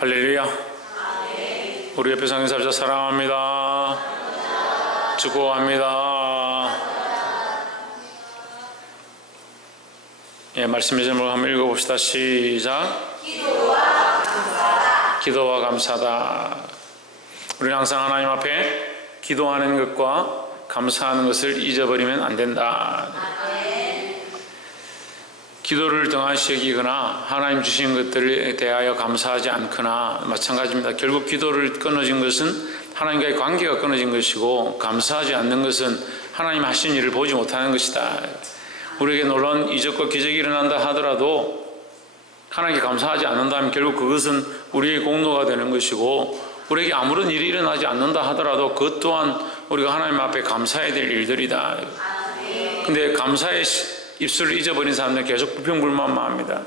할렐루야. 우리 옆에 성인사자 사랑합니다. 축복합니다. 예, 말씀의 제목을 한번 읽어봅시다. 시작. 기도와 감사다. 우리는 항상 하나님 앞에 기도하는 것과 감사하는 것을 잊어버리면 안 된다. 기도를 등한시 여기거나 하나님 주신 것들에 대하여 감사하지 않거나 마찬가지입니다. 결국 기도를 끊어진 것은 하나님과의 관계가 끊어진 것이고, 감사하지 않는 것은 하나님 하신 일을 보지 못하는 것이다. 우리에게 놀라운 이적과 기적이 일어난다 하더라도 하나님께 감사하지 않는다면 결국 그것은 우리의 공로가 되는 것이고, 우리에게 아무런 일이 일어나지 않는다 하더라도 그것 또한 우리가 하나님 앞에 감사해야 될 일들이다. 근데 감사의 입술을 잊어버린 사람들은 계속 불평불만만 합니다.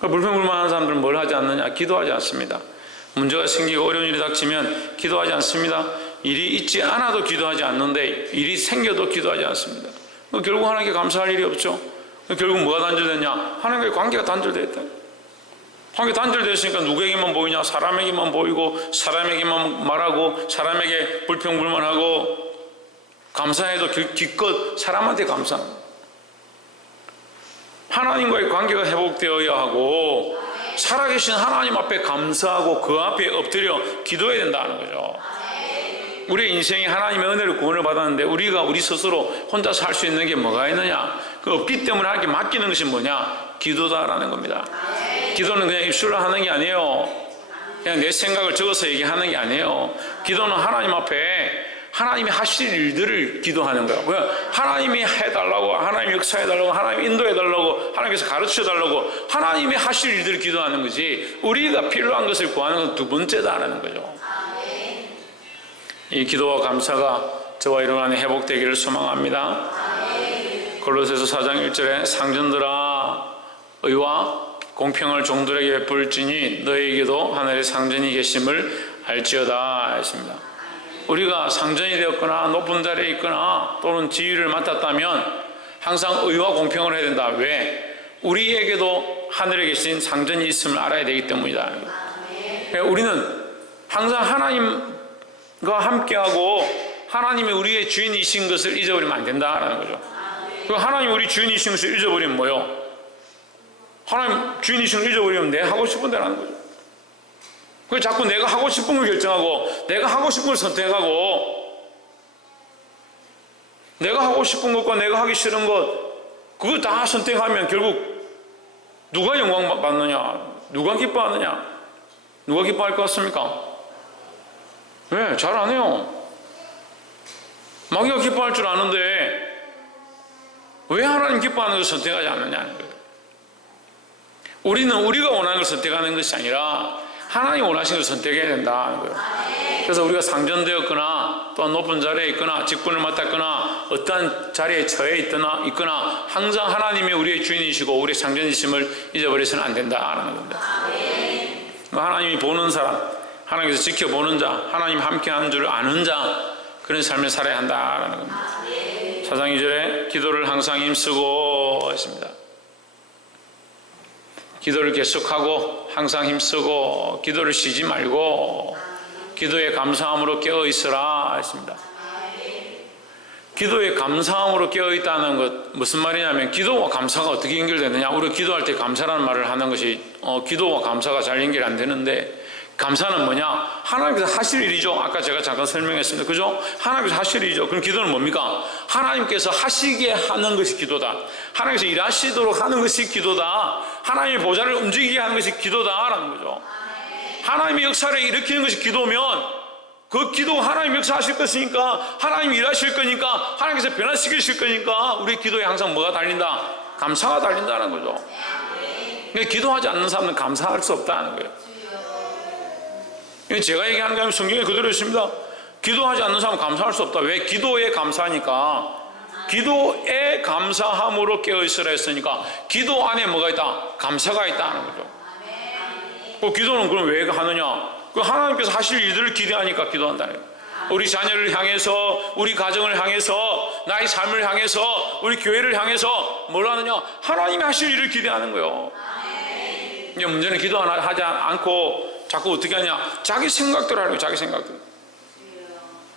불평불만하는 사람들은 뭘 하지 않느냐? 기도하지 않습니다. 문제가 생기고 어려운 일이 닥치면 기도하지 않습니다. 일이 있지 않아도 기도하지 않는데 일이 생겨도 기도하지 않습니다. 결국 하나님께 감사할 일이 없죠. 결국 뭐가 단절됐냐? 하나님과의 관계가 단절됐다. 관계가 단절됐으니까 누구에게만 보이냐? 사람에게만 보이고, 사람에게만 말하고, 사람에게 불평불만하고, 감사해도 기껏 사람한테 감사합니다. 하나님과의 관계가 회복되어야 하고, 살아계신 하나님 앞에 감사하고 그 앞에 엎드려 기도해야 된다는 거죠. 우리의 인생이 하나님의 은혜로 구원을 받았는데 우리가 우리 스스로 혼자서 할 수 있는 게 뭐가 있느냐? 그 없기 때문에 하나님께 맡기는 것이 뭐냐? 기도다라는 겁니다. 기도는 그냥 입술로 하는 게 아니에요. 그냥 내 생각을 적어서 얘기하는 게 아니에요. 기도는 하나님 앞에 하나님이 하실 일들을 기도하는 거예요. 하나님이 해달라고, 하나님이 역사해달라고, 하나님이 인도해달라고, 하나님께서 가르쳐달라고 하나님이 하실 일들을 기도하는 거지, 우리가 필요한 것을 구하는 건 두 번째다라는 거죠. 이 기도와 감사가 저와 여러분 안에 회복되기를 소망합니다. 골로새서 4장 1절에 상전들아, 의와 공평을 종들에게 베풀지니 너희에게도 하늘의 상전이 계심을 알지어다 했습니다. 우리가 상전이 되었거나 높은 자리에 있거나 또는 지위를 맡았다면 항상 의와 공평을 해야 된다. 왜? 우리에게도 하늘에 계신 상전이 있음을 알아야 되기 때문이다. 우리는 항상 하나님과 함께하고 하나님이 우리의 주인이신 것을 잊어버리면 안 된다라는 거죠. 하나님이 우리 주인이신 것을 잊어버리면 뭐요? 하나님 주인이신 걸 잊어버리면 내 하고 싶은 대로 하는 거죠. 그래서 자꾸 내가 하고 싶은 걸 결정하고, 내가 하고 싶은 걸 선택하고, 내가 하고 싶은 것과 내가 하기 싫은 것, 그거 다 선택하면 결국 누가 영광 받느냐? 누가 기뻐하느냐? 누가 기뻐할 것 같습니까? 왜? 잘 안 해요. 마귀가 기뻐할 줄 아는데 왜 하나님 기뻐하는 걸 선택하지 않느냐는 거예요. 우리는 우리가 원하는 걸 선택하는 것이 아니라 하나님 원하시는 걸 선택해야 된다는 거예요. 그래서 우리가 상전되었거나 또한 높은 자리에 있거나 직분을 맡았거나 어떠한 자리에 처해 있거나 항상 하나님이 우리의 주인이시고 우리의 상전이심을 잊어버려서는 안 된다는 겁니다. 하나님이 보는 사람, 하나님께서 지켜보는 자, 하나님 함께하는 줄 아는 자, 그런 삶을 살아야 한다는 겁니다. 4장 2절에 기도를 항상 힘쓰고 했습니다. 기도를 계속하고 항상 힘쓰고 기도를 쉬지 말고 기도에 감사함으로 깨어있으라 했습니다. 기도에 감사함으로 깨어있다는 것 무슨 말이냐면, 기도와 감사가 어떻게 연결되느냐? 우리가 기도할 때 감사라는 말을 하는 것이 기도와 감사가 잘 연결 안 되는데, 감사는 뭐냐? 하나님께서 하실 일이죠. 아까 제가 잠깐 설명했습니다. 그죠? 하나님께서 하실 일이죠. 그럼 기도는 뭡니까? 하나님께서 하시게 하는 것이 기도다. 하나님께서 일하시도록 하는 것이 기도다. 하나님의 보좌를 움직이게 하는 것이 기도다라는 거죠. 하나님의 역사를 일으키는 것이 기도면 그 기도 하나님 역사하실 것이니까, 하나님 일하실 거니까, 하나님께서 변화시키실 거니까 우리 기도에 항상 뭐가 달린다? 감사가 달린다는 거죠. 그러니까 기도하지 않는 사람은 감사할 수 없다는 거예요. 제가 얘기하는 게 아니라 성경에 그대로 있습니다. 기도하지 않는 사람은 감사할 수 없다. 왜? 기도에 감사하니까. 기도에 감사함으로 깨어있으라 했으니까 기도 안에 뭐가 있다? 감사가 있다는 거죠. 그 기도는 그럼 왜 하느냐? 그 하나님께서 하실 일들을 기대하니까 기도한다는 거예요. 우리 자녀를 향해서, 우리 가정을 향해서, 나의 삶을 향해서, 우리 교회를 향해서 뭘 하느냐? 하나님이 하실 일을 기대하는 거예요. 이제 문제는 기도 하나 하지 않고 자꾸 어떻게 하냐, 자기 생각대로 하려고. 자기 생각대로.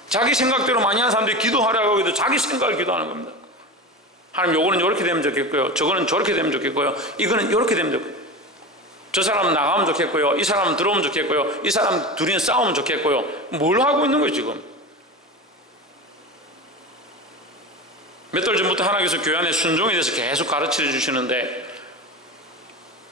자기 생각대로 많이 하는 사람들이 기도하라고 해도 자기 생각을 기도하는 겁니다. 하나님, 요거는 이렇게 되면 좋겠고요, 저거는 저렇게 되면 좋겠고요, 이거는 이렇게 되면 좋겠고요, 저 사람은 나가면 좋겠고요, 이 사람은 들어오면 좋겠고요, 이 사람 둘이는 싸우면 좋겠고요. 뭘 하고 있는 거예요 지금? 몇 달 전부터 하나님께서 교회 안에 순종에 대해서 계속 가르쳐 주시는데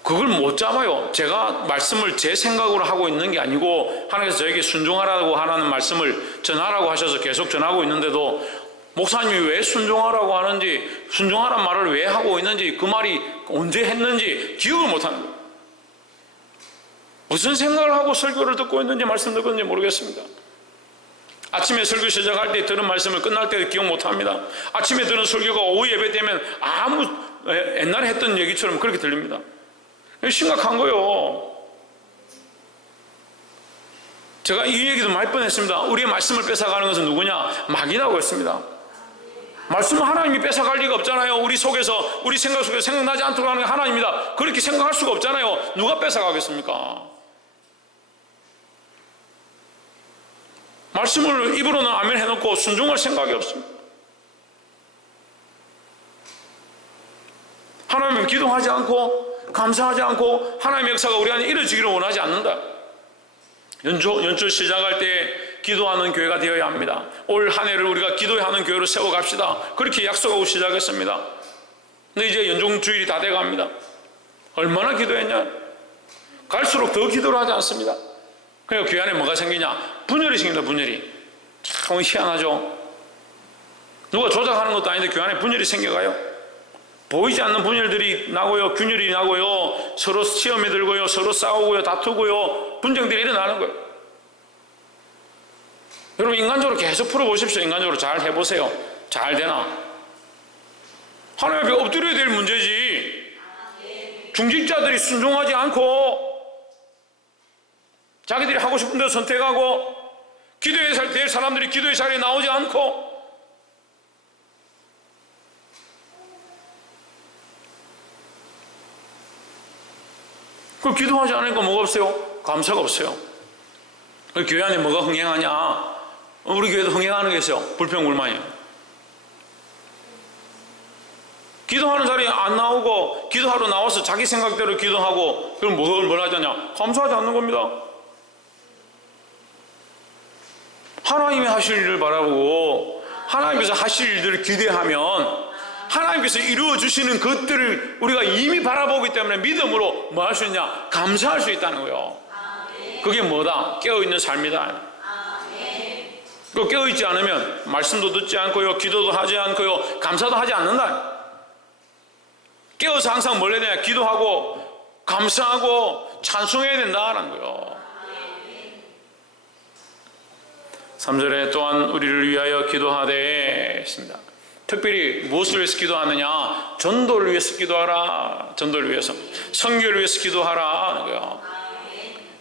그걸 못 잡아요. 제가 말씀을 제 생각으로 하고 있는 게 아니고 하나님께서 저에게 순종하라고 하는 말씀을 전하라고 하셔서 계속 전하고 있는데도 목사님이 왜 순종하라고 하는지, 순종하란 말을 왜 하고 있는지, 그 말이 언제 했는지 기억을 못하는 거예요. 무슨 생각을 하고 설교를 듣고 있는지, 말씀 듣고 있는지 모르겠습니다. 아침에 설교 시작할 때 들은 말씀을 끝날 때 기억 못합니다. 아침에 들은 설교가 오후 예배 되면 아무 옛날에 했던 얘기처럼 그렇게 들립니다. 심각한 거예요. 제가 이 얘기도 많이 뻔했습니다. 우리의 말씀을 뺏어가는 것은 누구냐? 마귀라고 했습니다. 말씀은 하나님이 뺏어갈 리가 없잖아요. 우리 속에서, 우리 생각 속에서 생각나지 않도록 하는 게 하나님입니다. 그렇게 생각할 수가 없잖아요. 누가 뺏어가겠습니까? 말씀을 입으로는 아멘 해놓고 순종할 생각이 없습니다. 하나님은 기도하지 않고 감사하지 않고 하나님의 역사가 우리 안에 이루어지기를 원하지 않는다. 연초 시작할 때 기도하는 교회가 되어야 합니다. 올 한 해를 우리가 기도하는 교회로 세워갑시다. 그렇게 약속하고 시작했습니다. 근데 이제 연중 주일이 다 돼갑니다. 얼마나 기도했냐? 갈수록 더 기도를 하지 않습니다. 그러니까 교회 안에 뭐가 생기냐? 분열이 생긴다. 분열이. 참 희한하죠. 누가 조작하는 것도 아닌데 교회 안에 분열이 생겨가요. 보이지 않는 분열들이 나고요, 균열이 나고요, 서로 시험에 들고요, 서로 싸우고요, 다투고요, 분쟁들이 일어나는 거예요. 여러분, 인간적으로 계속 풀어보십시오. 인간적으로 잘 해보세요. 잘 되나? 하나님 앞에 엎드려야 될 문제지. 중직자들이 순종하지 않고 자기들이 하고 싶은 대로 선택하고 기도에 될 사람들이 기도의 자리에 나오지 않고 그 기도하지 않으니까 뭐가 없어요? 감사가 없어요. 교회 안에 뭐가 흥행하냐? 우리 교회도 흥행하는 게 있어요. 불평불만이에요. 기도하는 자리에 안 나오고 기도하러 나와서 자기 생각대로 기도하고 그럼 뭘 하자냐? 감사하지 않는 겁니다. 하나님이 하실 일을 바라보고 하나님께서 하실 일들을 기대하면 하나님께서 이루어주시는 것들을 우리가 이미 바라보기 때문에 믿음으로 뭐 할 수 있냐? 감사할 수 있다는 거예요. 그게 뭐다? 깨어있는 삶이다. 그 깨어있지 않으면 말씀도 듣지 않고요, 기도도 하지 않고요, 감사도 하지 않는다. 깨어서 항상 뭘 해야 되냐? 기도하고 감사하고 찬송해야 된다는 거예요. 3절에 또한 우리를 위하여 기도하되 했습니다. 특별히 무엇을 위해서 기도하느냐? 전도를 위해서 기도하라. 전도를 위해서, 선교를 위해서 기도하라 하는 거예요.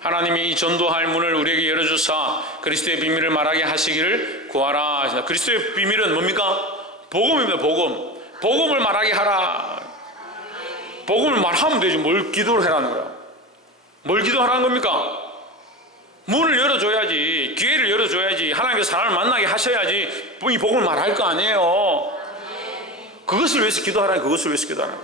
하나님이 이 전도할 문을 우리에게 열어주사 그리스도의 비밀을 말하게 하시기를 구하라. 그리스도의 비밀은 뭡니까? 복음입니다. 복음. 복음을 말하게 하라. 복음을 말하면 되지. 뭘 기도를 해라는 거야? 뭘 기도하라는 겁니까? 문을 열어줘야지. 기회를 열어줘야지. 하나님께서 사람을 만나게 하셔야지 이 복음을 말할 거 아니에요. 그것을 위해서 기도하라. 그것을 위해서 기도하라.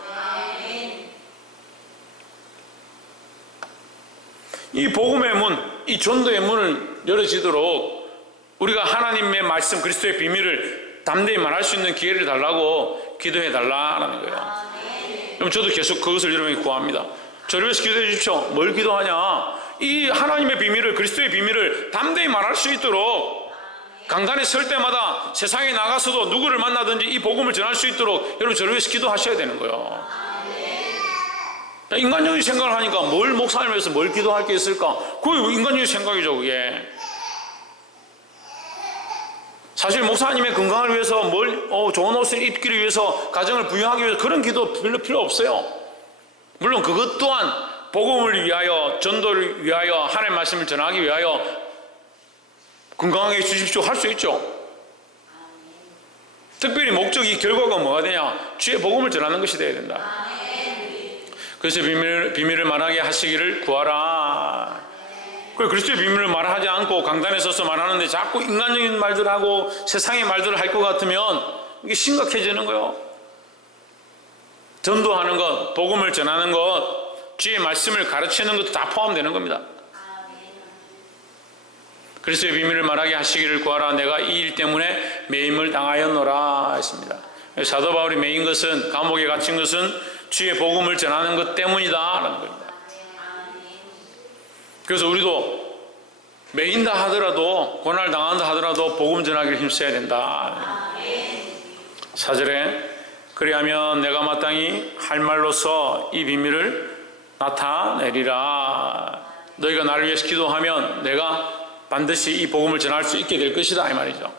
이 복음의 문, 이 전도의 문을 열어지도록 우리가 하나님의 말씀, 그리스도의 비밀을 담대히 말할 수 있는 기회를 달라고 기도해 달라는 거예요. 그럼 저도 계속 그것을 여러분에게 구합니다. 저를 위해서 기도해 주십시오. 뭘 기도하냐? 이 하나님의 비밀을, 그리스도의 비밀을 담대히 말할 수 있도록 강단에 설 때마다 세상에 나가서도 누구를 만나든지 이 복음을 전할 수 있도록 여러분 저를 위해서 기도하셔야 되는 거예요. 인간적인 생각을 하니까 뭘 목사님을 위해서 뭘 기도할 게 있을까? 그게 인간적인 생각이죠. 그게 사실 목사님의 건강을 위해서 좋은 옷을 입기를 위해서, 가정을 부유하기 위해서 그런 기도 별로 필요 없어요. 물론 그것 또한 복음을 위하여, 전도를 위하여, 하나님의 말씀을 전하기 위하여 건강하게 해주십시오 할 수 있죠. 특별히 목적이, 결과가 뭐가 되냐? 주의 복음을 전하는 것이 되어야 된다. 그래서 비밀을 말하게 하시기를 구하라. 그리스도의 비밀을 말하지 않고 강단에 서서 말하는데 자꾸 인간적인 말들하고 세상의 말들을 할 것 같으면 이게 심각해지는 거예요. 전도하는 것, 복음을 전하는 것, 주의 말씀을 가르치는 것도 다 포함되는 겁니다. 그리스도의 비밀을 말하게 하시기를 구하라. 내가 이 일 때문에 매임을 당하였노라 했습니다. 사도 바울이 매인 것은, 감옥에 갇힌 것은 주의 복음을 전하는 것 때문이다 라는 겁니다. 그래서 우리도 매인다 하더라도, 고난을 당한다 하더라도 복음 전하기를 힘써야 된다. 4절에 그리하면 내가 마땅히 할 말로서 이 비밀을 나타내리라. 너희가 나를 위해서 기도하면 내가 반드시 이 복음을 전할 수 있게 될 것이다 이 말이죠.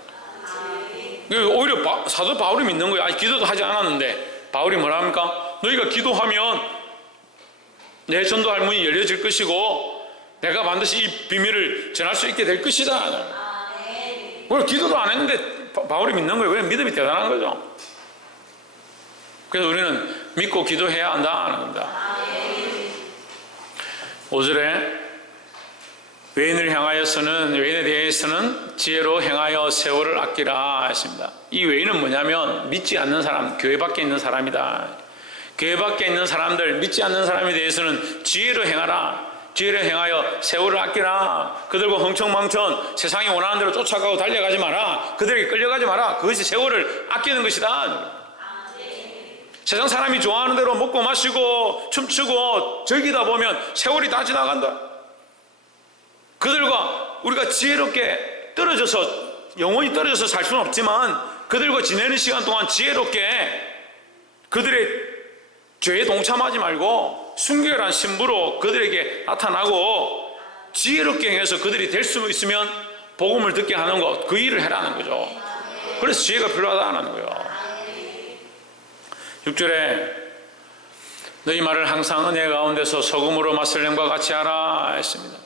오히려 사도 바울이 믿는 거예요. 아니, 기도도 하지 않았는데 바울이 뭐라 합니까? 너희가 기도하면 내 전도할 문이 열려질 것이고 내가 반드시 이 비밀을 전할 수 있게 될 것이다. 오히려 기도도 안 했는데 바울이 믿는 거예요. 그냥 믿음이 대단한 거죠. 그래서 우리는 믿고 기도해야 한다 하는 겁니다. 5절에 외인에 대해서는 지혜로 행하여 세월을 아끼라 했습니다. 이 외인은 뭐냐면 믿지 않는 사람, 교회 밖에 있는 사람이다. 교회 밖에 있는 사람들, 믿지 않는 사람에 대해서는 지혜로 행하라. 지혜로 행하여 세월을 아끼라. 그들과 흥청망청 세상이 원하는 대로 쫓아가고 달려가지 마라. 그들에게 끌려가지 마라. 그것이 세월을 아끼는 것이다. 세상 사람이 좋아하는 대로 먹고 마시고 춤추고 즐기다 보면 세월이 다 지나간다. 그들과 우리가 지혜롭게 영원히 떨어져서 살 수는 없지만 그들과 지내는 시간 동안 지혜롭게 그들의 죄에 동참하지 말고 순결한 신부로 그들에게 나타나고 지혜롭게 해서 그들이 될 수 있으면 복음을 듣게 하는 것, 그 일을 해라는 거죠. 그래서 지혜가 필요하다는 거예요. 6절에 너희 말을 항상 은혜 가운데서 소금으로 맛을 냄과 같이 하라 했습니다.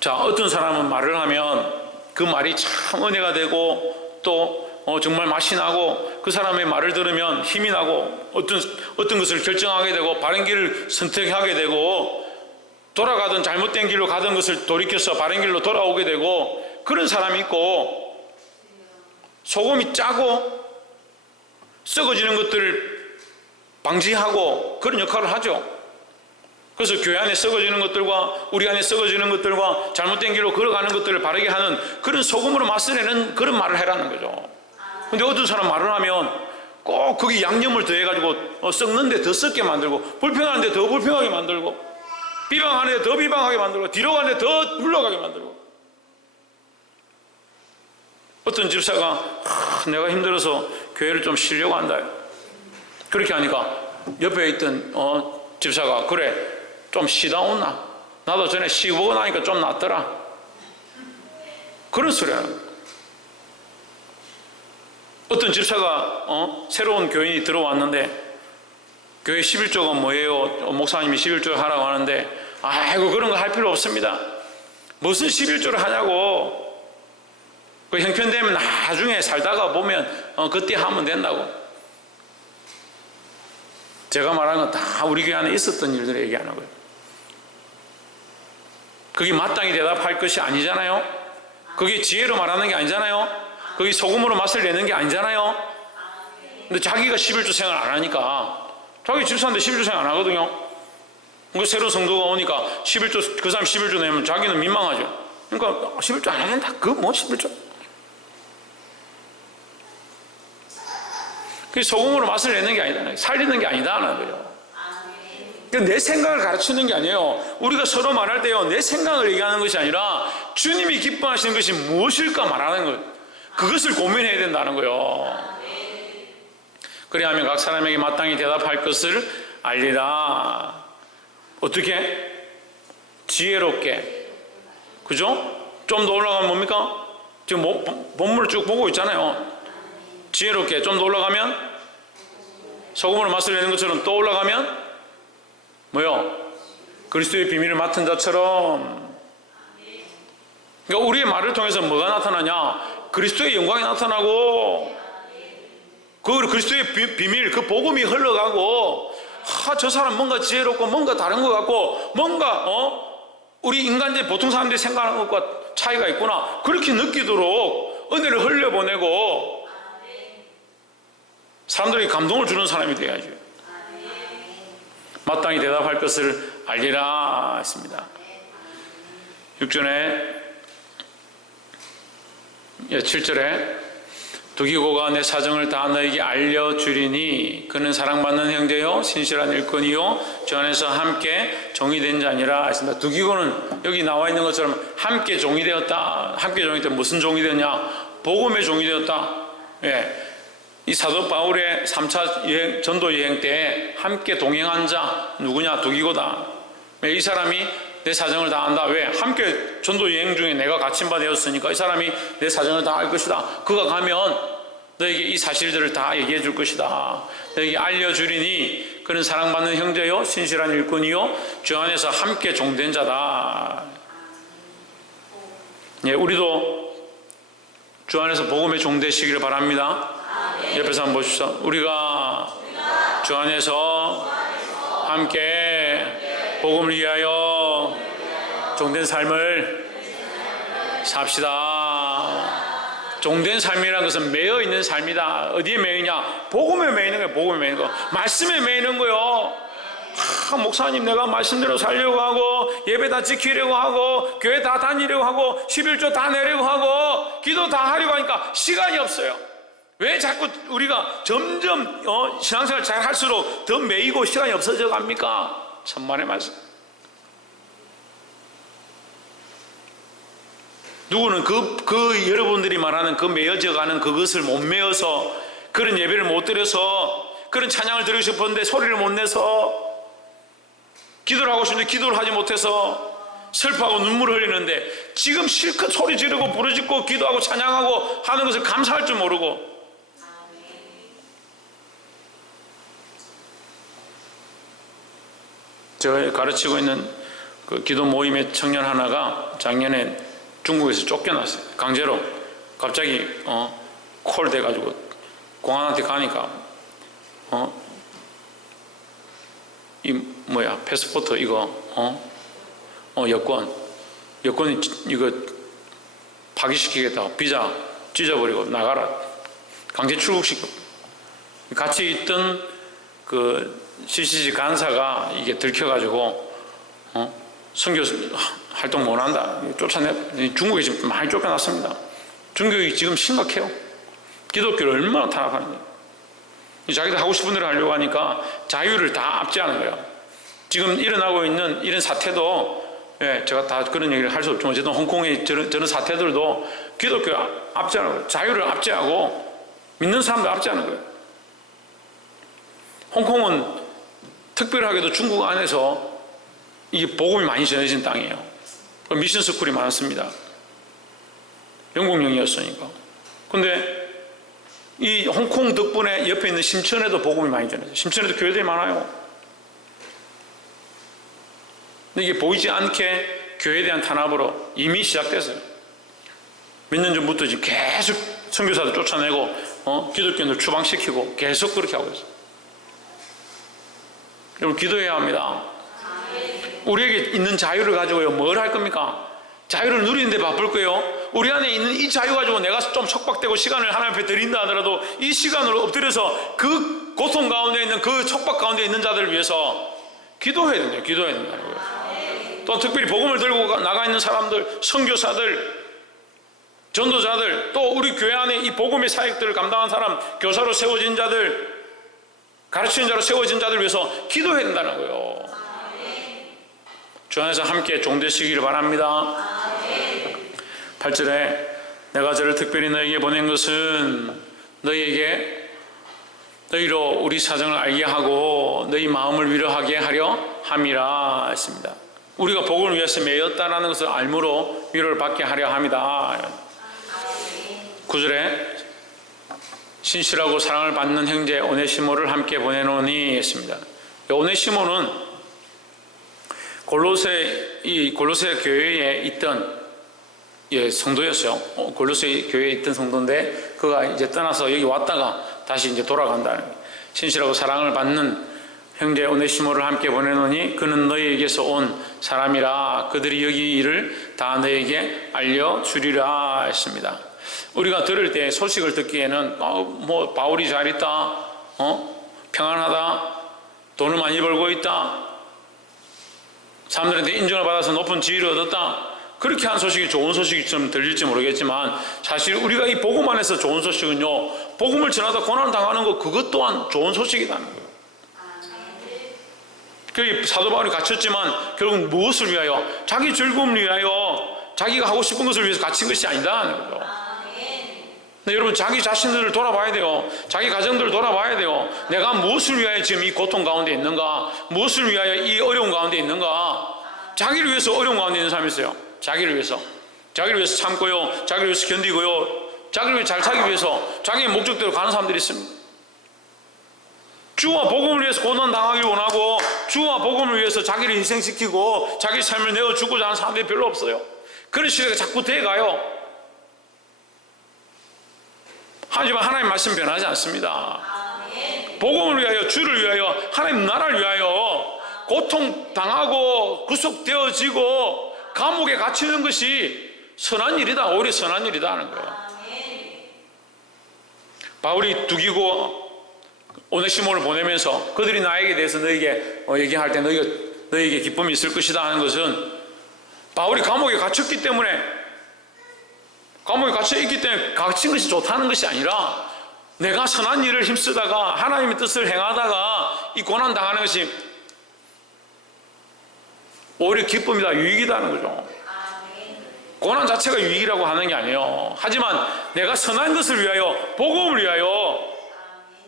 자, 어떤 사람은 말을 하면 그 말이 참 은혜가 되고 또 정말 맛이 나고 그 사람의 말을 들으면 힘이 나고 어떤 것을 결정하게 되고 바른 길을 선택하게 되고 돌아가던 잘못된 길로 가던 것을 돌이켜서 바른 길로 돌아오게 되고 그런 사람이 있고 소금이 짜고 썩어지는 것들을 방지하고 그런 역할을 하죠. 그래서 교회 안에 썩어지는 것들과 우리 안에 썩어지는 것들과 잘못된 길로 걸어가는 것들을 바르게 하는 그런 소금으로 맛을 내는 그런 말을 해라는 거죠. 근데 어떤 사람 말을 하면 꼭 거기 양념을 더해가지고 썩는데 더 썩게 만들고 불평하는데 더 불평하게 만들고 비방하는데 더 비방하게 만들고 뒤로 가는데 더 물러가게 만들고 어떤 집사가 내가 힘들어서 교회를 좀 쉬려고 한다. 그렇게 하니까 옆에 있던 집사가 그래 좀 쉬다 온나? 나도 전에 쉬고 나니까 좀 낫더라. 그런 소리 하는 거예요. 어떤 집사가 새로운 교인이 들어왔는데 교회 11조가 뭐예요? 목사님이 11조 하라고 하는데 아이고 그런 거 할 필요 없습니다. 무슨 11조를 하냐고. 그 형편되면 나중에 살다가 보면 그때 하면 된다고. 제가 말하는 건 다 우리 교회 안에 있었던 일들을 얘기하는 거예요. 그게 마땅히 대답할 것이 아니잖아요. 그게 지혜로 말하는 게 아니잖아요. 그게 소금으로 맛을 내는 게 아니잖아요. 근데 자기가 11조 생활 안 하니까 자기 집사인데 11조 생활 안 하거든요. 그 새로운 성도가 오니까 11조 그 사람 11조 내면 자기는 민망하죠. 그러니까 11조 안 해야 된다. 그 뭐 11조. 그게 소금으로 맛을 내는 게 아니다. 살리는 게 아니다라는 거예요. 내 생각을 가르치는 게 아니에요. 우리가 서로 말할 때요, 내 생각을 얘기하는 것이 아니라 주님이 기뻐하시는 것이 무엇일까 말하는 거예요. 그것을 고민해야 된다는 거예요. 그래야하면 각 사람에게 마땅히 대답할 것을 알리라. 어떻게? 지혜롭게. 그죠? 좀 더 올라가면 뭡니까? 지금 본문을 쭉 보고 있잖아요. 지혜롭게 좀 더 올라가면 소금으로 맛을 내는 것처럼 또 올라가면 뭐요? 그리스도의 비밀을 맡은 자처럼. 그러니까 우리의 말을 통해서 뭐가 나타나냐? 그리스도의 영광이 나타나고 그 그리스도의 비밀, 그 복음이 흘러가고 저 사람 뭔가 지혜롭고 뭔가 다른 것 같고 뭔가 우리 인간들 보통 사람들이 생각하는 것과 차이가 있구나, 그렇게 느끼도록 은혜를 흘려보내고 사람들에게 감동을 주는 사람이 되어야죠. 마땅히 대답할 것을 알리라 했습니다. 6절에 7절에 두기고가 내 사정을 다 너에게 알려주리니 그는 사랑받는 형제요 신실한 일꾼이요 주 안에서 함께 종이 된 자니라 했습니다. 두기고는 여기 나와 있는 것처럼 함께 종이 되었다. 함께 종이 되었다. 무슨 종이 되었냐? 복음의 종이 되었다. 예. 이 사도 바울의 3차 전도 여행 때 함께 동행한 자 누구냐? 두기고다. 이 사람이 내 사정을 다 안다. 왜? 함께 전도 여행 중에 내가 갇힌 바 되었으니까 이 사람이 내 사정을 다 알 것이다. 그가 가면 너에게 이 사실들을 다 얘기해 줄 것이다. 너에게 알려주리니 그는 사랑받는 형제요 신실한 일꾼이요 주 안에서 함께 종된 자다. 예, 우리도 주 안에서 복음의 종되시기를 바랍니다. 옆에서 한번 보십시오. 우리가 주 안에서 함께 복음을 위하여 종된 삶을 삽시다. 종된 삶이라는 것은 매여 있는 삶이다. 어디에 매이냐? 복음에 매이는 거예요. 복음에 매이는 거. 말씀에 매이는 거요. 목사님 내가 말씀대로 살려고 하고 예배 다 지키려고 하고 교회 다 다니려고 하고 11조 다 내려고 하고 기도 다 하려고 하니까 시간이 없어요. 왜 자꾸 우리가 점점 신앙생활 잘 할수록 더 매이고 시간이 없어져 갑니까? 천만의 말씀. 누구는 여러분들이 말하는 그 매여져 가는 그것을 못 메어서 그런 예배를 못 드려서 그런 찬양을 드리고 싶었는데 소리를 못 내서 기도를 하고 싶은데 기도를 하지 못해서 슬퍼하고 눈물을 흘리는데 지금 실컷 소리 지르고 부르짖고 기도하고 찬양하고 하는 것을 감사할 줄 모르고 제가 가르치고 있는 그 기도 모임의 청년 하나가 작년에 중국에서 쫓겨났어요. 강제로. 갑자기 콜 돼가지고 공안한테 가니까 이 패스포트 이거 여권이 이거 파기시키겠다고 비자 찢어버리고 나가라. 강제 출국시키고. 같이 있던 그 CCG 간사가 이게 들켜가지고 선교 활동 못한다. 쫓아내. 중국에 지금 많이 쫓겨났습니다. 중국이 지금 심각해요. 기독교를 얼마나 타락하는지. 자기들 하고 싶은 대로 하려고 하니까 자유를 다 압제하는 거예요. 지금 일어나고 있는 이런 사태도, 예, 제가 다 그런 얘기를 할 수 없지만 어쨌든 홍콩의 저런 사태들도 기독교 압제하는 거예요. 자유를 압제하고 믿는 사람들 압제하는 거예요. 홍콩은 특별하게도 중국 안에서 이게 복음이 많이 전해진 땅이에요. 미션 스쿨이 많았습니다. 영국령이었으니까. 근데 이 홍콩 덕분에 옆에 있는 심천에도 복음이 많이 전해져요. 심천에도 교회들이 많아요. 근데 이게 보이지 않게 교회에 대한 탄압으로 이미 시작됐어요. 몇 년 전부터 지금 계속 선교사들 쫓아내고 기독교인들 추방시키고 계속 그렇게 하고 있어요. 여러분 기도해야 합니다. 우리에게 있는 자유를 가지고요 뭘 할 겁니까? 자유를 누리는데 바쁠 거예요. 우리 안에 있는 이 자유 가지고 내가 좀 척박되고 시간을 하나님 앞에 드린다 하더라도 이 시간을 엎드려서 그 고통 가운데 있는 그 척박 가운데 있는 자들을 위해서 기도해야 된대요. 기도해야 된다는 거예요. 또 특별히 복음을 들고 나가 있는 사람들, 선교사들, 전도자들, 또 우리 교회 안에 이 복음의 사역들을 감당한 사람, 교사로 세워진 자들, 가르치는 자로 세워진 자들을 위해서 기도해야 된다는 거예요. 주 안에서 함께 종되시기를 바랍니다. 8절에 내가 저를 특별히 너에게 보낸 것은 너희로 우리 사정을 알게 하고 너희 마음을 위로하게 하려 함이라 했습니다. 우리가 복음을 위해서 매였다라는 것을 알므로 위로를 받게 하려 함이다. 9절에 신실하고 사랑을 받는 형제 오네시모를 함께 보내노니 했습니다. 오네시모는 골로새 교회에 있던 성도였어요. 골로새 교회에 있던 성도인데 그가 이제 떠나서 여기 왔다가 다시 이제 돌아간다. 신실하고 사랑을 받는 형제 오네시모를 함께 보내노니 그는 너희에게서 온 사람이라 그들이 여기 일을 다 너희에게 알려주리라 했습니다. 우리가 들을 때 소식을 듣기에는 뭐 바울이 잘 있다, 평안하다, 돈을 많이 벌고 있다, 사람들한테 인정을 받아서 높은 지위를 얻었다, 그렇게 한 소식이 좋은 소식이 좀 들릴지 모르겠지만 사실 우리가 이 복음 안에서 좋은 소식은요, 복음을 전하다 고난 당하는 것 그것 또한 좋은 소식이라는 거예요. 그 사도 바울이 갇혔지만 결국 무엇을 위하여? 자기 즐거움을 위하여, 자기가 하고 싶은 것을 위해서 갇힌 것이 아니다는 거죠. 근데 여러분, 자기 자신들을 돌아봐야 돼요. 자기 가정들을 돌아봐야 돼요. 내가 무엇을 위하여 지금 이 고통 가운데 있는가? 무엇을 위하여 이 어려운 가운데 있는가? 자기를 위해서 어려운 가운데 있는 사람이 있어요. 자기를 위해서 참고요, 자기를 위해서 견디고요, 자기를 위해 잘 살기 위해서 자기의 목적대로 가는 사람들이 있습니다. 주와 복음을 위해서 고난 당하길 원하고 주와 복음을 위해서 자기를 희생시키고 자기 삶을 내어주고자 하는 사람들이 별로 없어요. 그런 시대가 자꾸 돼가요. 하지만 하나님 말씀 변하지 않습니다. 복음을 위하여, 주를 위하여, 하나님 나라를 위하여 고통 당하고 구속되어지고 감옥에 갇히는 것이 선한 일이다, 오히려 선한 일이다 하는 거예요. 바울이 두기고 오네시모를 보내면서 그들이 나에게 대해서 너에게 얘기할 때 너에게 기쁨이 있을 것이다 하는 것은 바울이 감옥에 갇혔기 때문에, 감옥에 갇혀있기 때문에 갇힌 것이 좋다는 것이 아니라 내가 선한 일을 힘쓰다가 하나님의 뜻을 행하다가 이 고난 당하는 것이 오히려 기쁨이다, 유익이다 하는 거죠. 고난 자체가 유익이라고 하는 게 아니에요. 하지만 내가 선한 것을 위하여, 복음을 위하여,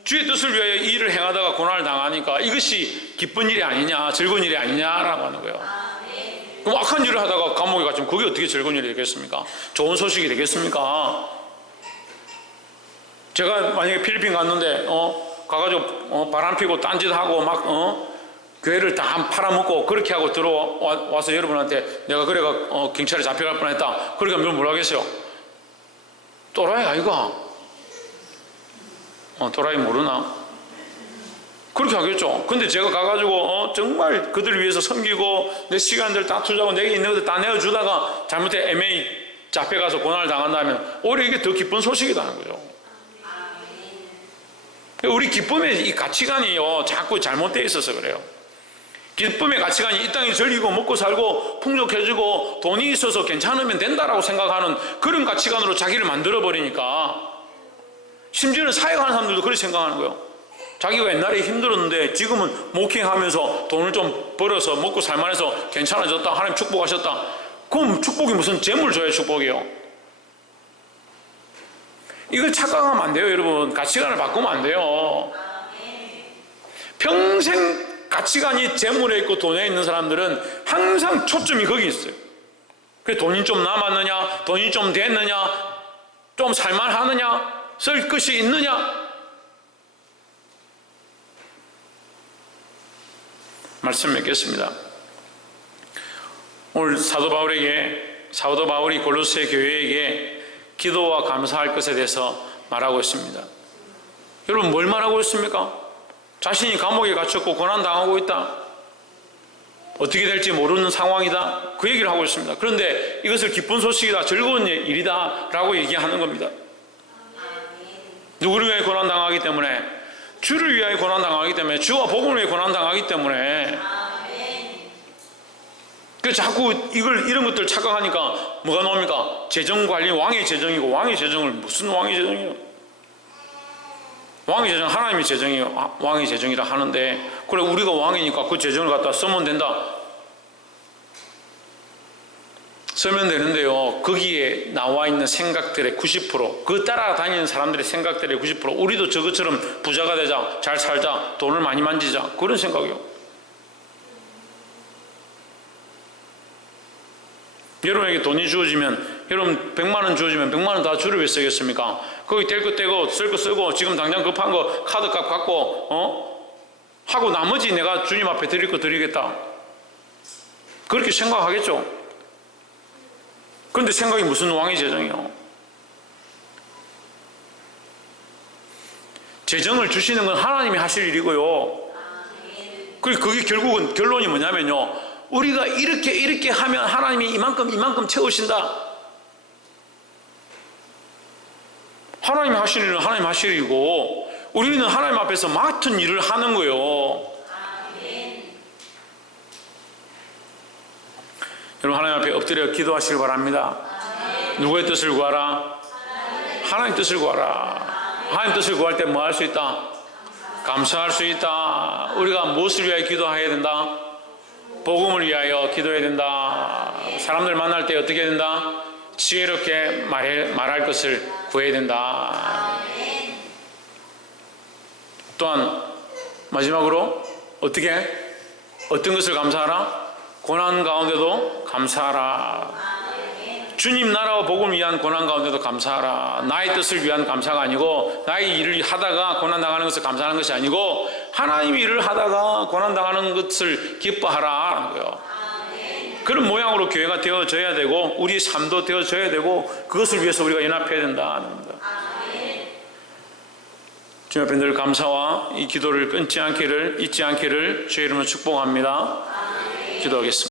주의 뜻을 위하여 이 일을 행하다가 고난을 당하니까 이것이 기쁜 일이 아니냐, 즐거운 일이 아니냐라고 하는 거예요. 그럼 악한 일을 하다가 감옥에 갇히면 그게 어떻게 즐거운 일이 되겠습니까? 좋은 소식이 되겠습니까? 제가 만약에 필리핀 갔는데 가가지고 바람 피고 딴짓하고 막 교회를 다 팔아먹고 그렇게 하고 들어와서 여러분한테 내가 그래가 경찰에 잡혀갈 뻔했다, 그러니까 뭐라 하겠어요? 또라이 아이가? 또라이 모르나? 그렇게 하겠죠. 근데 제가 가가지고 정말 그들을 위해서 섬기고 내 시간들 다 투자하고 내게 있는 것들 다 내어주다가 잘못해 MA 잡혀가서 고난을 당한다면 오히려 이게 더 기쁜 소식이라는 거죠. 우리 기쁨의 이 가치관이요, 자꾸 잘못되어 있어서 그래요. 기쁨의 가치관이 이 땅에 즐기고 먹고 살고 풍족해지고 돈이 있어서 괜찮으면 된다라고 생각하는 그런 가치관으로 자기를 만들어버리니까, 심지어는 사역하는 사람들도 그렇게 생각하는 거예요. 자기가 옛날에 힘들었는데 지금은 목회하면서 돈을 좀 벌어서 먹고 살만해서 괜찮아졌다, 하나님 축복하셨다. 그럼 축복이 무슨 재물 줘야 축복이에요? 이걸 착각하면 안 돼요. 여러분, 가치관을 바꾸면 안 돼요. 평생 가치관이 재물에 있고 돈에 있는 사람들은 항상 초점이 거기 있어요. 그래, 돈이 좀 남았느냐, 돈이 좀 됐느냐, 좀 살만하느냐, 쓸 것이 있느냐. 말씀 맺겠습니다. 오늘 사도 바울이 골로새 교회에게 기도와 감사할 것에 대해서 말하고 있습니다. 여러분, 뭘 말하고 있습니까? 자신이 감옥에 갇혔고 고난당하고 있다, 어떻게 될지 모르는 상황이다, 그 얘기를 하고 있습니다. 그런데 이것을 기쁜 소식이다, 즐거운 일이다 라고 얘기하는 겁니다. 누구를 위하여 고난당하기 때문에? 주를 위하여 고난당하기 때문에, 주와 복음을 위해 고난당하기 때문에. 그래서 자꾸 이런 것들 착각하니까 뭐가 나옵니까? 재정관리, 왕의 재정이고, 왕의 재정을 무슨 왕의 재정이에요? 왕의 재정, 하나님의 재정이에요. 왕의 재정이라 하는데, 그래 우리가 왕이니까 그 재정을 갖다 쓰면 된다, 쓰면 되는데요, 거기에 나와 있는 생각들의 90%, 그 따라다니는 사람들의 생각들의 90%, 우리도 저것처럼 부자가 되자, 잘 살자, 돈을 많이 만지자, 그런 생각이요. 여러분에게 돈이 주어지면, 여러분 100만 원 주어지면 100만 원 다 주를 왜 쓰겠습니까? 거기 뗄 거 떼고 쓸 거 쓰고 지금 당장 급한 거 카드값 갖고 하고 나머지 내가 주님 앞에 드릴 거 드리겠다, 그렇게 생각하겠죠. 그런데 생각이 무슨 왕의 재정이요? 재정을 주시는 건 하나님이 하실 일이고요, 그게 결국은 결론이 뭐냐면요, 우리가 이렇게 하면 하나님이 이만큼 채우신다. 하나님 하시는 일은 하나님 하실 일이고, 우리는 하나님 앞에서 맡은 일을 하는 거예요. 여러분, 하나님 앞에 엎드려 기도하시길 바랍니다. 누구의 뜻을 구하라? 하나님 뜻을 구하라. 하나님 뜻을 구할 때 뭐 할 수 있다? 감사할 수 있다. 우리가 무엇을 위하여 기도해야 된다? 복음을 위하여 기도해야 된다. 사람들 만날 때 어떻게 해야 된다? 지혜롭게 말할 것을 구해야 된다. 또한 마지막으로 어떤 것을 감사하라? 고난 가운데도 감사하라. 주님 나라와 복음을 위한 고난 가운데도 감사하라. 나의 뜻을 위한 감사가 아니고, 나의 일을 하다가 고난 당하는 것을 감사하는 것이 아니고, 하나님의 일을 하다가 고난 당하는 것을 기뻐하라 하는 거예요. 그런 모양으로 교회가 되어져야 되고, 우리의 삶도 되어져야 되고, 그것을 위해서 우리가 연합해야 된다 하는 겁니다. 주님 앞에 늘 감사와 이 기도를 잊지 않기를 주의 이름으로 축복합니다. 기도하겠습니다.